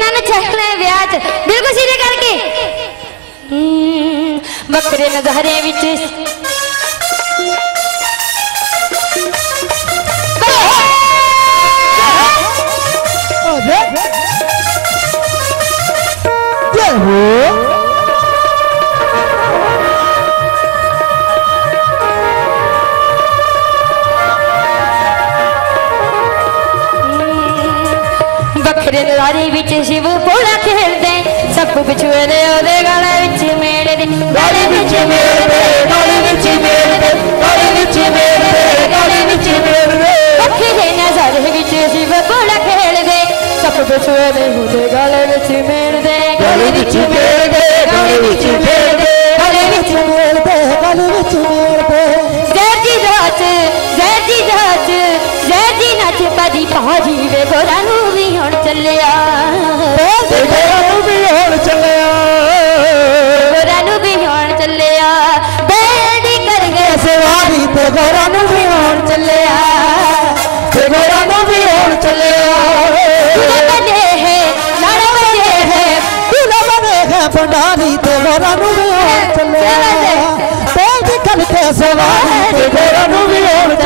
چھ لے ویا پیری کر کے بکرے نظارے ਸਾਰੇ ਵਿੱਚ ਸ਼ਿਵ ਪੋੜਾ ਖੇਲਦੇ ਸਭ ਪਿਛੂਏ ਦੇ ਉਹਦੇ ਗਲੇ ਵਿੱਚ ਮੇਲੇ ਦੇ ਗਲੇ ਵਿੱਚ ਮੇਲੇ ਗਲੇ ਵਿੱਚ ਮੇਲੇ ਗਲੇ ਵਿੱਚ ਮੇਲੇ ਗਲੇ ਵਿੱਚ ਮੇਲੇ ਅੱਖੀਂ ਨਜ਼ਰੇ ਵਿੱਚ ਸ਼ਿਵ ਪੋੜਾ ਖੇਲਦੇ ਸਭ ਪਿਛੂਏ ਦੇ ਉਹਦੇ ਗਲੇ ਵਿੱਚ ਮੇਲੇ ਦੇ ਗਲੇ ਵਿੱਚ ਮੇਲੇ ਗਲੇ ਵਿੱਚ ਮੇਲੇ ਗਲੇ ਵਿੱਚ ਮੇਲੇ سواری چلے میرا بھی ہو چلے پی تو میرا بھی ہو چلے کرتے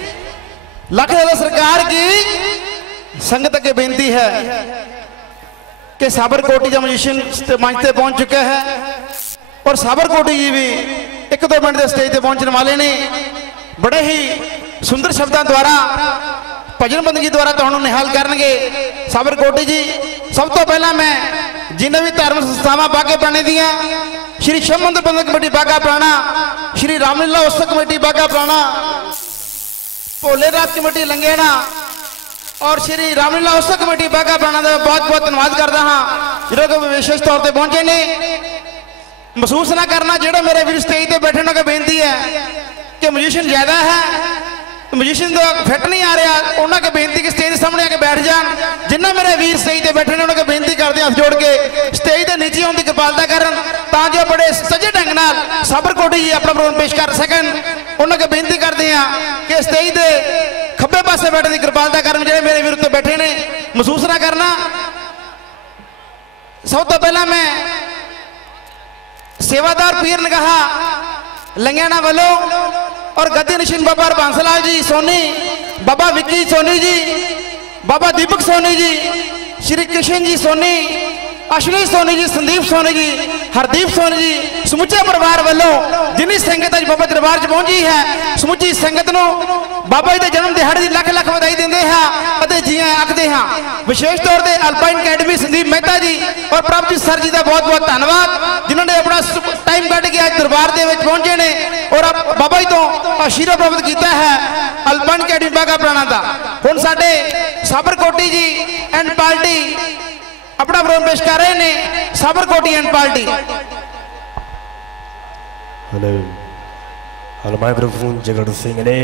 ਲੱਖ ਦਾ ਸਰਕਾਰ ਕੀ ਸੰਗਤ ਅਗੇ ਬੇਨਤੀ ਹੈ ਕਿ ਸਾਬਰ ਕੋਟੀ ਦਾ ਮਜੀਸ਼ੀਅਨ ਤੇ ਮੰਚ ਤੇ ਪਹੁੰਚ ਚੁੱਕਾ ਹੈ ਔਰ ਸਾਬਰ ਕੋਟੀ ਜੀ ਵੀ ਇੱਕ ਦੋ ਮਿੰਟ ਦੇ ਸਟੇਜ ਤੇ ਪਹੁੰਚਣ ਵਾਲੇ ਨੇ ਬੜੇ ਹੀ ਸੁੰਦਰ ਸ਼ਬਦਾਂ ਦੁਆਰਾ ਭਜਨ ਬੰਦਗੀ ਦੁਆਰਾ ਤੁਹਾਨੂੰ ਨਿਹਾਲ ਕਰਨਗੇ ਸਾਬਰ ਕੋਟੀ ਜੀ ਸਭ ਤੋਂ ਪਹਿਲਾਂ ਮੈਂ ਜਿੰਨੇ ਵੀ ਧਰਮ ਸੰਸਥਾਵਾਂ ਬਾਗੇ ਬਣੇ ਦੀਆਂ ਸ਼੍ਰੀ ਸ਼ਮੰਦਰ ਬੰਦਕ ਕਮੇਟੀ ਬਾਗਾ ਪ੍ਰਾਣਾ ਸ਼੍ਰੀ ਰਾਮਲੀਲਾ ਉਸਤ ਕਮੇਟੀ ਬਾਗਾ ਪ੍ਰਾਣਾ پولے رات کمیٹی لگے نا اور شریح رام لیلا اس بھگا بنا باہر بہت بہت کر دا ہاں جڑوں کو وشیش طورتے پہ پہنچے ہیں محسوس نہ کرنا جڑوں میرے اسٹیج سے بیٹھے ان کو بےنتی ہے کہ مجیشن زیادہ ہے مجیشن تو فٹ نہیں آ رہا انہوں کے بےنتی کے اسٹیج سامنے آ کے بیٹھ جان جنہ میرے ویر اسٹیج سے بیٹھے نے ان کو بےنتی کرتے ہاتھ جوڑ کے تے نیچی ہوں دی کپالتہ کرن تاں جو بڑے سجے ڈنگر سبر کوٹی اپنا برون پیش کر سکن ਉਹਨਾਂ ਕੇ ਬੇਨਤੀ ਕਰਦੇ ਆ ਕਿ ਸਟੇਜ ਦੇ ਖੱਬੇ ਪਾਸੇ ਬੈਠੇ ਦੀ ਕਿਰਪਾਲਤਾ ਕਰਨ ਜਿਹੜੇ ਮੇਰੇ ਵੀਰ ਉੱਤੇ ਬੈਠੇ ਨੇ ਮਹਿਸੂਸ ਨਾ ਕਰਨਾ ਸਭ ਤੋਂ ਪਹਿਲਾਂ ਮੈਂ ਸੇਵਾਦਾਰ ਪੀਰ ਨਗਾਹਾ ਲੰਗਿਆਣਾ ਵੱਲੋਂ ਔਰ ਗੱਦੀ ਨਿਸ਼ਿੰਦ ਬਾਬਾ ਹਰਬੰਸਲਾ ਜੀ ਸੋਨੀ ਬਾਬਾ ਵਿੱਕੀ ਸੋਨੀ ਜੀ ਬਾਬਾ ਦੀਪਕ ਸੋਨੀ ਜੀ ਸ਼੍ਰੀ ਕ੍ਰਿਸ਼ਨ ਜੀ ਸੋਨੀ ਅਸ਼ਵਨੀ ਸੋਨੀ ਜੀ ਸੰਦੀਪ ਸੋਨੀ ਜੀ ਹਰਦੀਪ ਸੋਨੀ ਜੀ ਸਮੁੱਚੇ ਪਰਿਵਾਰ ਵੱਲੋਂ ਜਿੰਨੀ ਸੰਗਤ ਅੱਜ ਬਾਬਾ ਦਰਬਾਰ 'ਚ ਪਹੁੰਚੀ ਹੈ ਸਮੁੱਚੀ ਸੰਗਤ ਨੂੰ ਬਾਬਾ ਜੀ ਦੇ ਜਨਮ ਦਿਹਾੜੇ ਦੀ ਲੱਖ ਲੱਖ ਵਧਾਈ ਦਿੰਦੇ ਹਾਂ ਅਤੇ ਜੀਆਂ ਆਖਦੇ ਹਾਂ ਵਿਸ਼ੇਸ਼ ਤੌਰ ਤੇ ਅਲਪਾਈਨ ਅਕੈਡਮੀ ਸੰਦੀਪ ਮਹਿਤਾ ਜੀ ਔਰ ਪ੍ਰਭ ਜੀ ਸਰ ਜੀ ਦਾ ਬਹੁਤ ਬਹੁਤ ਧੰਨਵਾਦ ਜਿਨ੍ਹਾਂ ਨੇ ਆਪਣਾ ਟਾਈਮ ਕੱਢ ਕੇ ਅੱਜ ਦਰਬਾਰ ਦੇ ਵਿੱਚ ਪਹੁੰਚੇ ਨੇ ਔਰ ਬਾਬਾ ਜੀ ਤੋਂ ਆਸ਼ੀਰਵਾਦ ਪ੍ਰਾਪਤ ਕੀਤਾ ਹੈ ਅਲਪਾਈਨ ਅਕੈਡਮੀ ਬਾਗਾ ਪ੍ਰਾਣਾ ਦਾ ਹੁਣ ਸਾਡੇ ਕੋਟੀ ਜੀ ਐਂਡ ਪਾਰਟੀ अपना ब्रह्म बेशकारे ने साबर कोटी and party hello hello my ब्रह्म जगदुसिंह ने